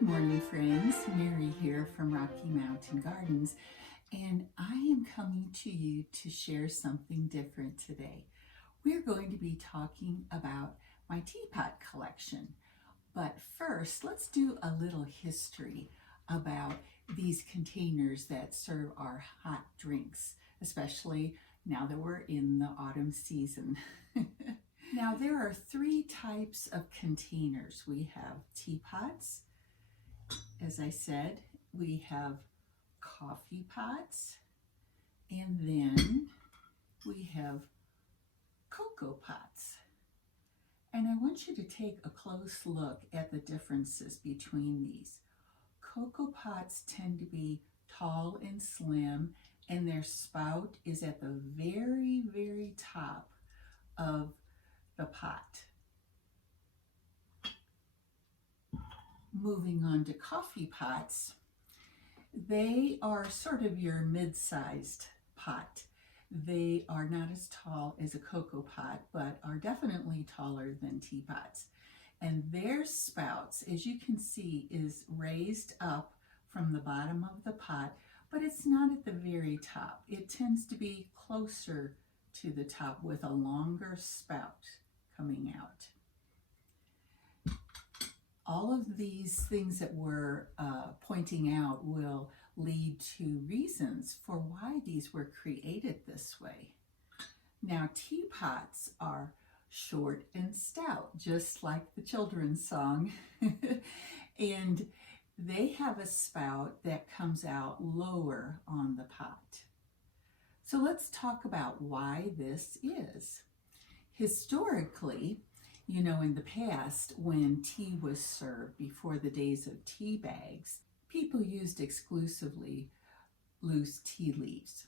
Good morning, friends. Mary here from Rocky Mountain Gardens, and I am coming to you to share something different today. We're going to be talking about my teapot collection. But first, let's do a little history about these containers that serve our hot drinks, especially now that we're in the autumn season. Now, there are three types of containers. We have teapots. As I said, we have coffee pots, and then we have cocoa pots. And I want you to take a close look at the differences between these. Cocoa pots tend to be tall and slim, and their spout is at the very, very top of the pot. Moving on to coffee pots, they are sort of your mid-sized pot. They are not as tall as a cocoa pot, but are definitely taller than teapots. And their spouts, as you can see, is raised up from the bottom of the pot, but it's not at the very top. It tends to be closer to the top with a longer spout coming out. All of these things that we're pointing out will lead to reasons for why these were created this way. Now, teapots are short and stout, just like the children's song. And they have a spout that comes out lower on the pot. So let's talk about why this is. Historically, in the past, when tea was served before the days of tea bags, people used exclusively loose tea leaves.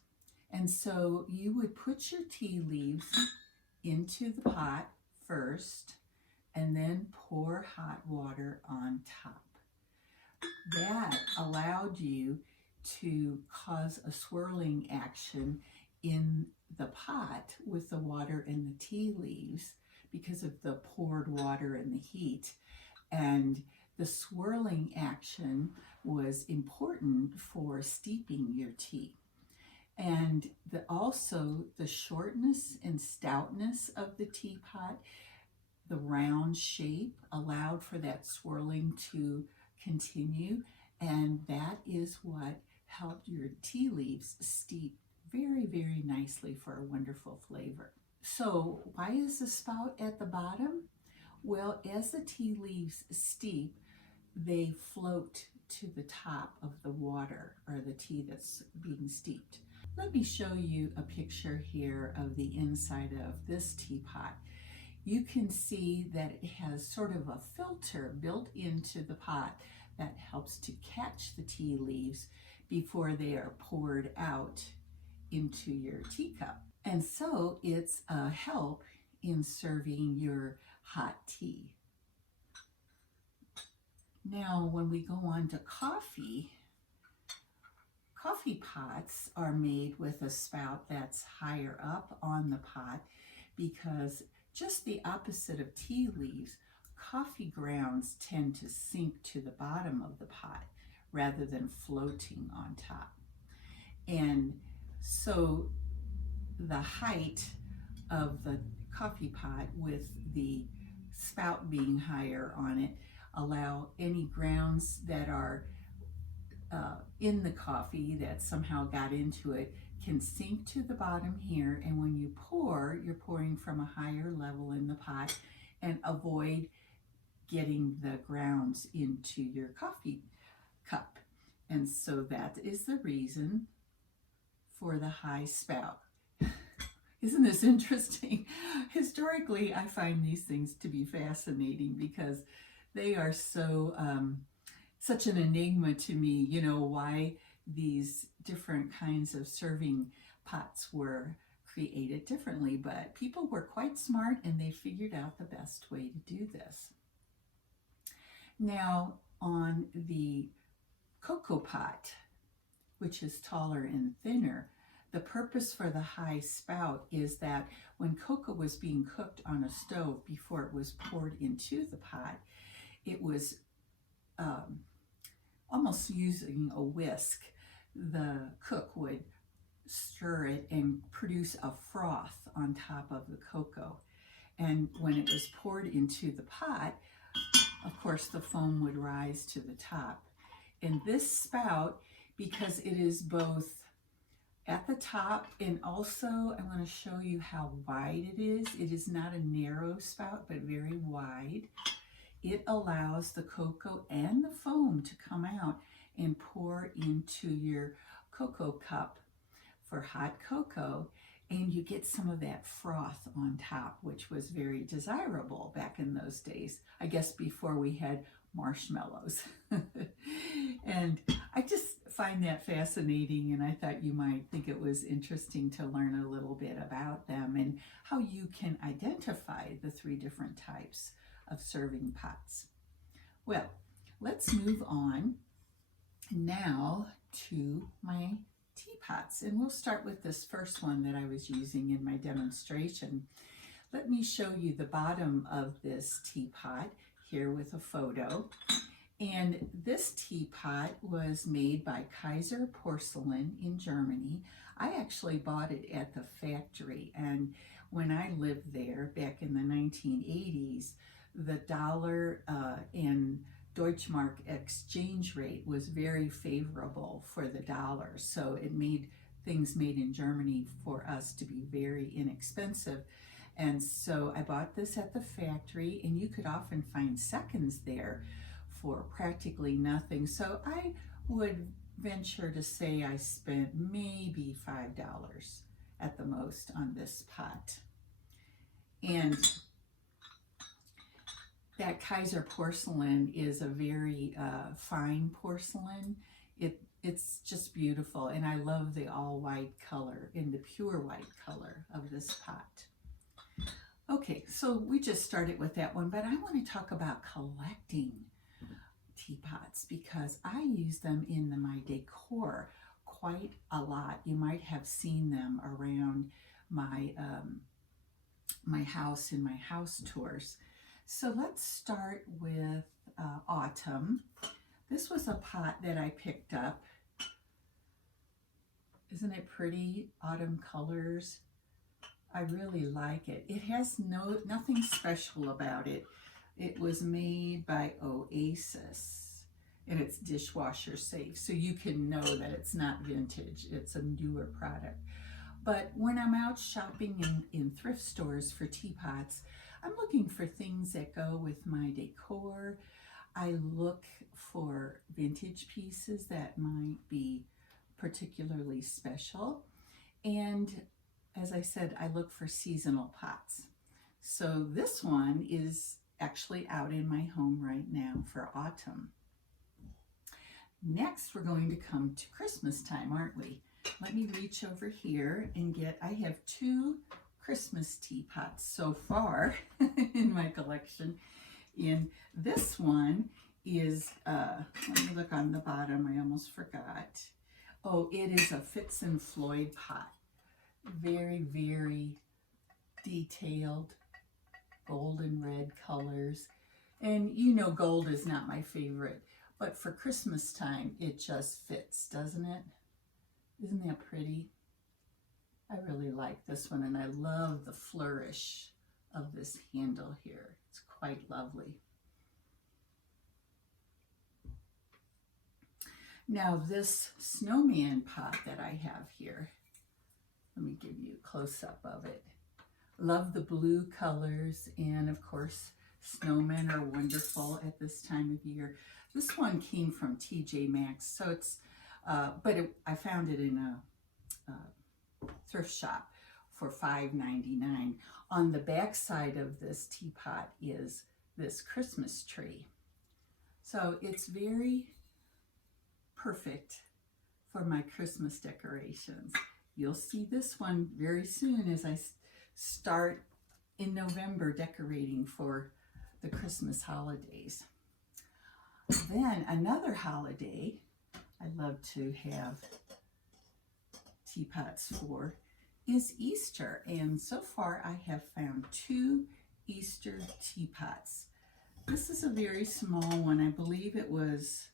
And so you would put your tea leaves into the pot first and then pour hot water on top. That allowed you to cause a swirling action in the pot with the water and the tea leaves because of the poured water and the heat. And the swirling action was important for steeping your tea. And also the shortness and stoutness of the teapot, the round shape allowed for that swirling to continue. And that is what helped your tea leaves steep very, very nicely for a wonderful flavor. So why is the spout at the bottom? Well, as the tea leaves steep, they float to the top of the water or the tea that's being steeped. Let me show you a picture here of the inside of this teapot. You can see that it has sort of a filter built into the pot that helps to catch the tea leaves before they are poured out into your teacup. And so it's a help in serving your hot tea. Now, when we go on to coffee pots are made with a spout that's higher up on the pot because just the opposite of tea leaves, coffee grounds tend to sink to the bottom of the pot rather than floating on top. And so the height of the coffee pot with the spout being higher on it allow any grounds that are in the coffee that somehow got into it can sink to the bottom here, and when you pour, you're pouring from a higher level in the pot and avoid getting the grounds into your coffee cup. And so that is the reason for the high spout. Isn't this interesting? Historically, I find these things to be fascinating because they are so such an enigma to me, why these different kinds of serving pots were created differently. But people were quite smart and they figured out the best way to do this. Now, on the cocoa pot, which is taller and thinner, the purpose for the high spout is that when cocoa was being cooked on a stove before it was poured into the pot, it was almost using a whisk, the cook would stir it and produce a froth on top of the cocoa. And when it was poured into the pot, of course, the foam would rise to the top. And this spout, because it is both at the top and also I want to show you how wide it is. It is not a narrow spout, but very wide. It allows the cocoa and the foam to come out and pour into your cocoa cup for hot cocoa, and you get some of that froth on top, which was very desirable back in those days, I guess before we had marshmallows. And I just find that fascinating, and I thought you might think it was interesting to learn a little bit about them and how you can identify the 3 different types of serving pots. Well, let's move on now to my teapots, and we'll start with this first one that I was using in my demonstration. Let me show you the bottom of this teapot here with a photo. And this teapot was made by Kaiser Porcelain in Germany. I actually bought it at the factory, and when I lived there back in the 1980s, the dollar and Deutschmark exchange rate was very favorable for the dollar, so it made things made in Germany for us to be very inexpensive. And so I bought this at the factory, and you could often find seconds there for practically nothing. So I would venture to say I spent maybe $5 at the most on this pot. And that Kaiser porcelain is a very fine porcelain. It's just beautiful, and I love the all white color and the pure white color of this pot. Okay, so we just started with that one, but I want to talk about collecting teapots because I use them in my decor quite a lot. You might have seen them around my my house in my house tours. So let's start with autumn. This was a pot that I picked up. Isn't it pretty? Autumn colors. I really like it. It has nothing special about it. It was made by Oasis, and it's dishwasher safe, so you can know that it's not vintage. It's a newer product. But when I'm out shopping in thrift stores for teapots, I'm looking for things that go with my decor. I look for vintage pieces that might be particularly special. And as I said, I look for seasonal pots. So this one is actually out in my home right now for autumn. Next, we're going to come to Christmas time, aren't we? Let me reach over here and I have 2 Christmas teapots so far in my collection. And this one is, let me look on the bottom, I almost forgot. Oh, it is a Fitz and Floyd pot. Very, very detailed golden red colors. And you know gold is not my favorite, but for Christmas time, it just fits, doesn't it? Isn't that pretty? I really like this one, and I love the flourish of this handle here. It's quite lovely. Now this snowman pot that I have here, let me give you a close-up of it. Love the blue colors, and of course, snowmen are wonderful at this time of year. This one came from TJ Maxx, so it's, I found it in a thrift shop for $5.99. On the back side of this teapot is this Christmas tree. So it's very perfect for my Christmas decorations. You'll see this one very soon as I start in November decorating for the Christmas holidays. Then another holiday I love to have teapots for is Easter, and so far I have found 2 Easter teapots. This is a very small one. I believe it was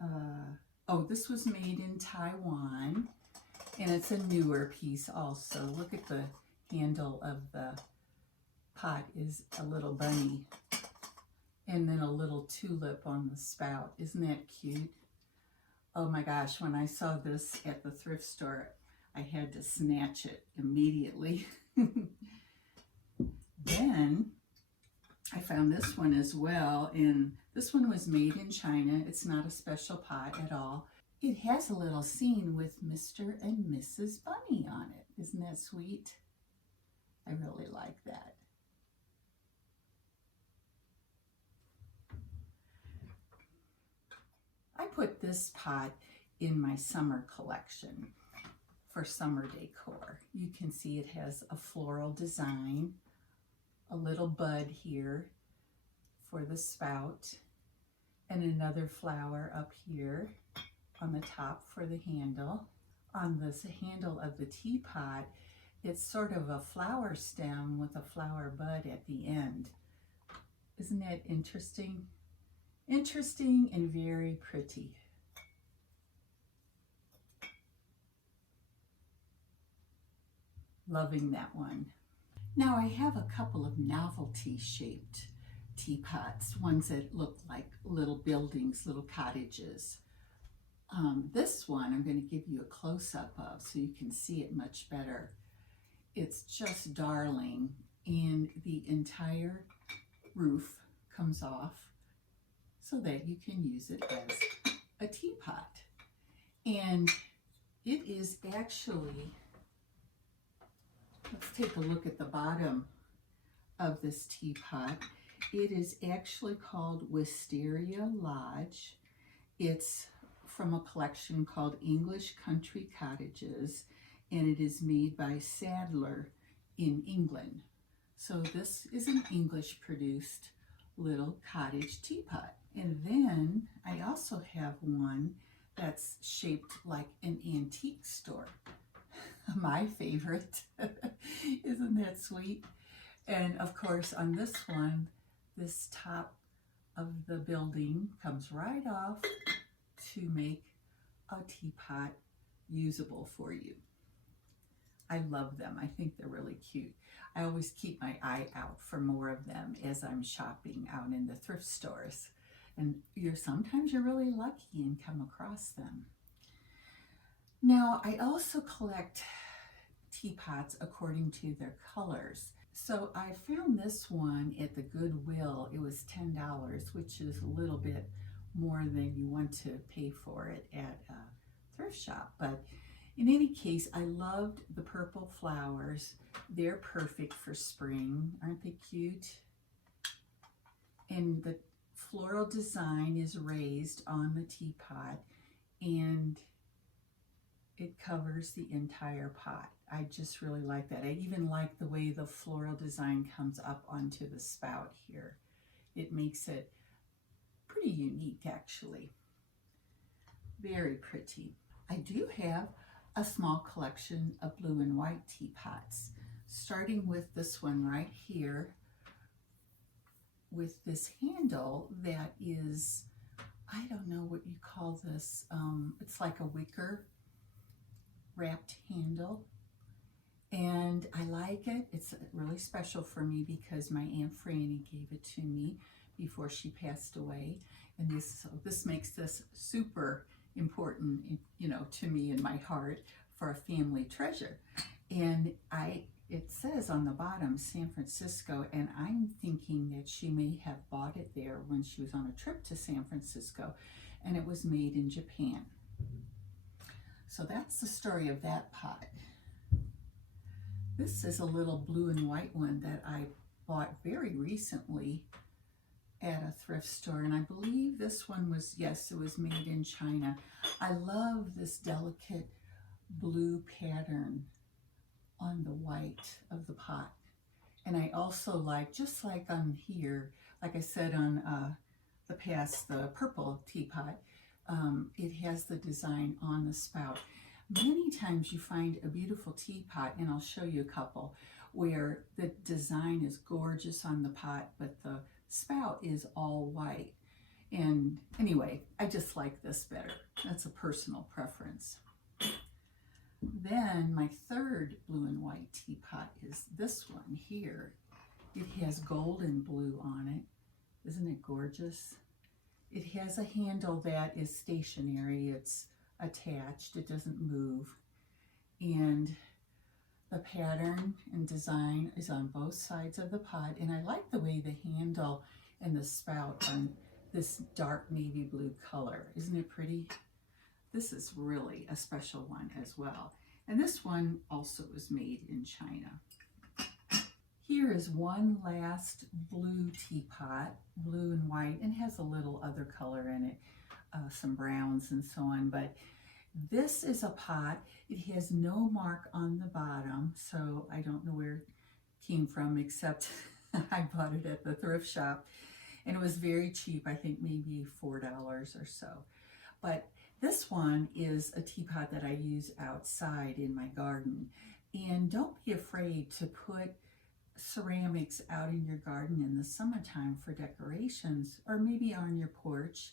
oh, this was made in Taiwan, and it's a newer piece also. Look at the handle of the pot is a little bunny, and then a little tulip on the spout. Isn't that cute? Oh my gosh, when I saw this at the thrift store, I had to snatch it immediately. Then I found this one as well, and this one was made in China. It's not a special pot at all. It has a little scene with Mr. and Mrs. Bunny on it. Isn't that sweet? I really like that. I put this pot in my summer collection for summer decor. You can see it has a floral design, a little bud here for the spout, and another flower up here on the top for the handle. On this handle of the teapot, it's sort of a flower stem with a flower bud at the end. Isn't that interesting? Interesting and very pretty. Loving that one. Now I have a couple of novelty shaped teapots, ones that look like little buildings, little cottages. This one I'm going to give you a close-up of so you can see it much better. It's just darling, and the entire roof comes off so that you can use it as a teapot. And it is actually, let's take a look at the bottom of this teapot. It is actually called Wisteria Lodge. It's from a collection called English Country Cottages, and it is made by Sadler in England. So this is an English produced little cottage teapot. And then I also have one that's shaped like an antique store. My favorite. Isn't that sweet? And of course on this one, this top of the building comes right off to make a teapot usable for you. I love them. I think they're really cute. I always keep my eye out for more of them as I'm shopping out in the thrift stores. And sometimes you're really lucky and come across them. Now, I also collect teapots according to their colors. So I found this one at the Goodwill. It was $10, which is a little bit more than you want to pay for it at a thrift shop. But in any case, I loved the purple flowers. They're perfect for spring. Aren't they cute? And the floral design is raised on the teapot, and it covers the entire pot. I just really like that. I even like the way the floral design comes up onto the spout here. It makes it pretty unique, actually. Very pretty. I do have a small collection of blue and white teapots, starting with this one right here with this handle that is, I don't know what you call this. It's like a wicker wrapped handle, and I like it. It's really special for me because my Aunt Franny gave it to me before she passed away, and this makes this super important, to me in my heart, for a family treasure. And it says on the bottom San Francisco, and I'm thinking that she may have bought it there when she was on a trip to San Francisco, and it was made in Japan. So that's the story of that pot. This is a little blue and white one that I bought very recently at a thrift store, and I believe this one was, yes, it was made in China. I love this delicate blue pattern on the white of the pot. And I also like, just like on here, like I said on the purple teapot, it has the design on the spout. Many times you find a beautiful teapot, and I'll show you a couple, where the design is gorgeous on the pot, but the spout is all white. And anyway, I just like this better. That's a personal preference. Then my third blue and white teapot is this one here. It has gold and blue on it. Isn't it gorgeous? It has a handle that is stationary. It's attached. It doesn't move. And the pattern and design is on both sides of the pot. And I like the way the handle and the spout on this dark navy blue color. Isn't it pretty? This is really a special one as well. And this one also was made in China. Here is one last blue teapot, blue and white, and has a little other color in it, some browns and so on. But this is a pot. It has no mark on the bottom, so I don't know where it came from, except I bought it at the thrift shop. And it was very cheap, I think maybe $4 or so. But this one is a teapot that I use outside in my garden. And don't be afraid to put ceramics out in your garden in the summertime for decorations, or maybe on your porch.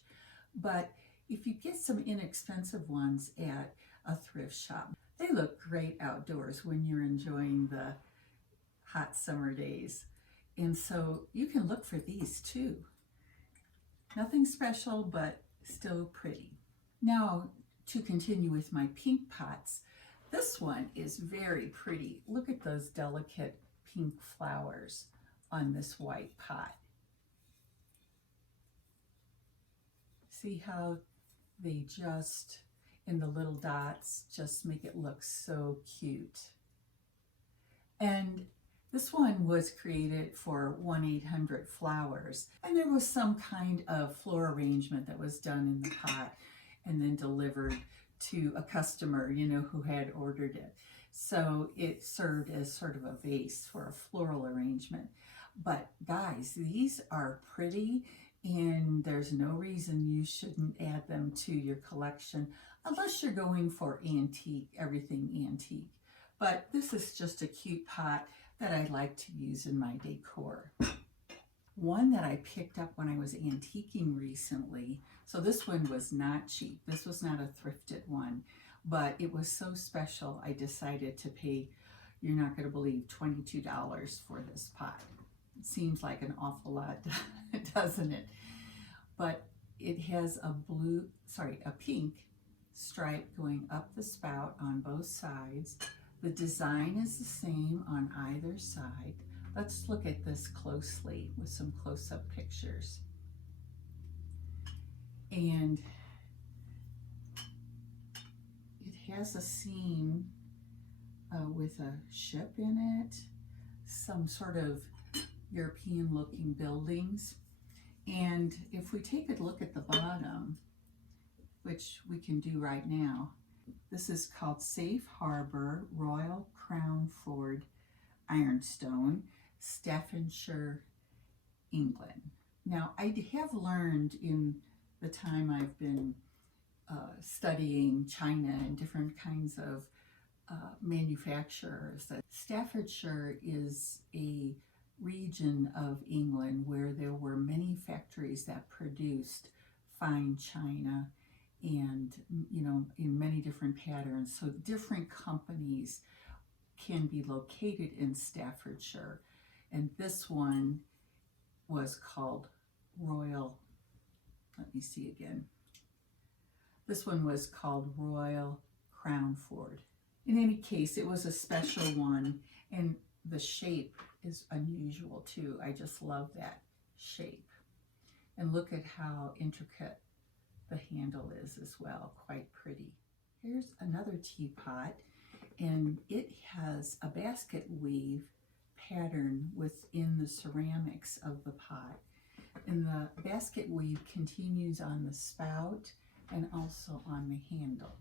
But if you get some inexpensive ones at a thrift shop, they look great outdoors when you're enjoying the hot summer days. And so you can look for these too. Nothing special, but still pretty. Now, to continue with my pink pots, this one is very pretty. Look at those delicate pink flowers on this white pot. See how they just, in the little dots, just make it look so cute. And this one was created for 1-800-Flowers, and there was some kind of floral arrangement that was done in the pot and then delivered to a customer, you know, who had ordered it. So it served as sort of a vase for a floral arrangement. But guys, these are pretty, and there's no reason you shouldn't add them to your collection unless you're going for antique, everything antique. But this is just a cute pot that I like to use in my decor. One that I picked up when I was antiquing recently, so this one was not cheap. This was not a thrifted one, but it was so special I decided to pay, you're not going to believe, $22 for this pot. It seems like an awful lot, doesn't it? But it has a pink stripe going up the spout on both sides. The design is the same on either side. Let's look at this closely with some close-up pictures. And it has a scene with a ship in it, some sort of European-looking buildings. And if we take a look at the bottom, which we can do right now, this is called Safe Harbor, Royal Crown Ford, Ironstone, Staffordshire, England. Now, I have learned in the time I've been studying China and different kinds of manufacturers that Staffordshire is a region of England where there were many factories that produced fine china and, you know, in many different patterns. So different companies can be located in Staffordshire. And this one was called Royal, let me see again. This one was called Royal Crown Ford. In any case, it was a special one, and the shape is unusual too. I just love that shape. And look at how intricate the handle is as well, quite pretty. Here's another teapot, and it has a basket weave pattern within the ceramics of the pot. And the basket weave continues on the spout and also on the handle.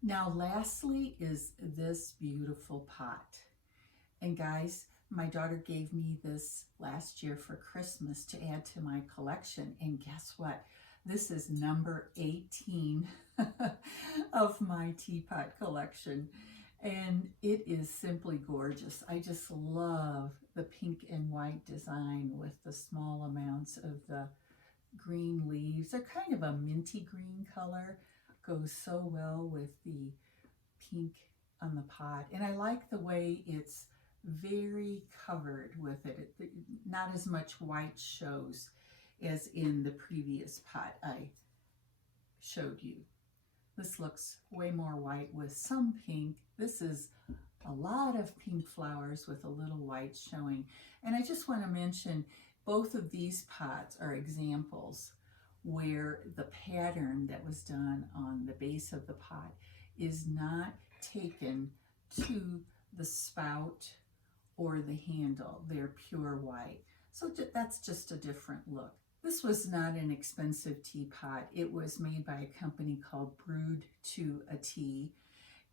Now, lastly is this beautiful pot. And guys, my daughter gave me this last year for Christmas to add to my collection. And guess what? This is number 18 of my teapot collection. And it is simply gorgeous. I just love the pink and white design with the small amounts of the green leaves. They're kind of a minty green color. Goes so well with the pink on the pot. And I like the way it's very covered with it. Not as much white shows as in the previous pot I showed you. This looks way more white with some pink. This is a lot of pink flowers with a little white showing. And I just want to mention both of these pots are examples where the pattern that was done on the base of the pot is not taken to the spout or the handle. They're pure white. So that's just a different look. This was not an expensive teapot. It was made by a company called Brewed to a Tea,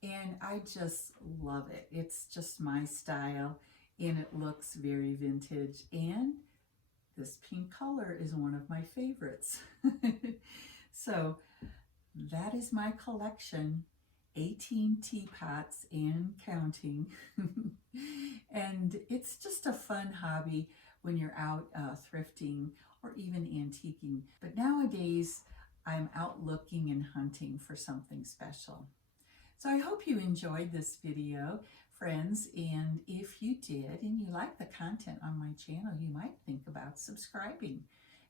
and I just love it. It's just my style, and it looks very vintage, and this pink color is one of my favorites. So that is my collection, 18 teapots and counting. And it's just a fun hobby when you're out thrifting or even antiquing. But nowadays, I'm out looking and hunting for something special. So I hope you enjoyed this video, friends, and if you did and you like the content on my channel, you might think about subscribing.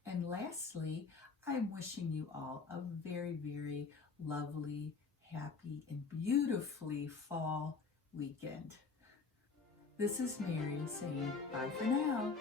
And lastly, I'm wishing you all a very, very lovely, happy, and beautifully fall weekend. This is Mary saying bye for now.